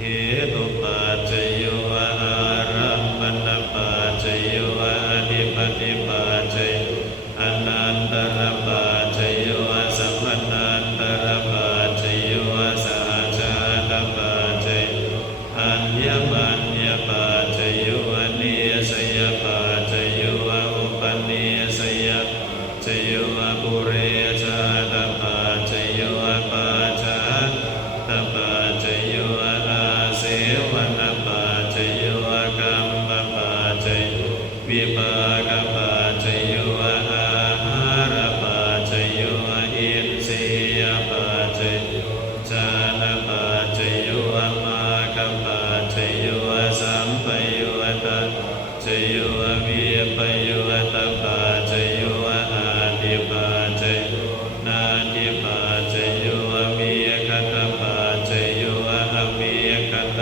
เหตุปัจจโยอารัมมณปัจจโยอธิปติปัจจโยอนันตรปัจจโยสัมมนันตรปัจจโยสหชาตปัจจโยอัญญมัญญปัจจโยอเนสยปัจจโยอุปเนสยปัจจโยปุเรชาตปัจจโยปัจจาตปัจจโยอาเสวนปัจจโยกัมมปัจจโยวิปากปัจจโยอาหารปัจจโยอินทรียปัจจโยจานปัจจโยมาคปัจจโยสัมปยุตตะจโยวิปยุตตะปัจจโยอาดิปัจจโยนาดิปัจจโยมีคตปัจจโยอมีคต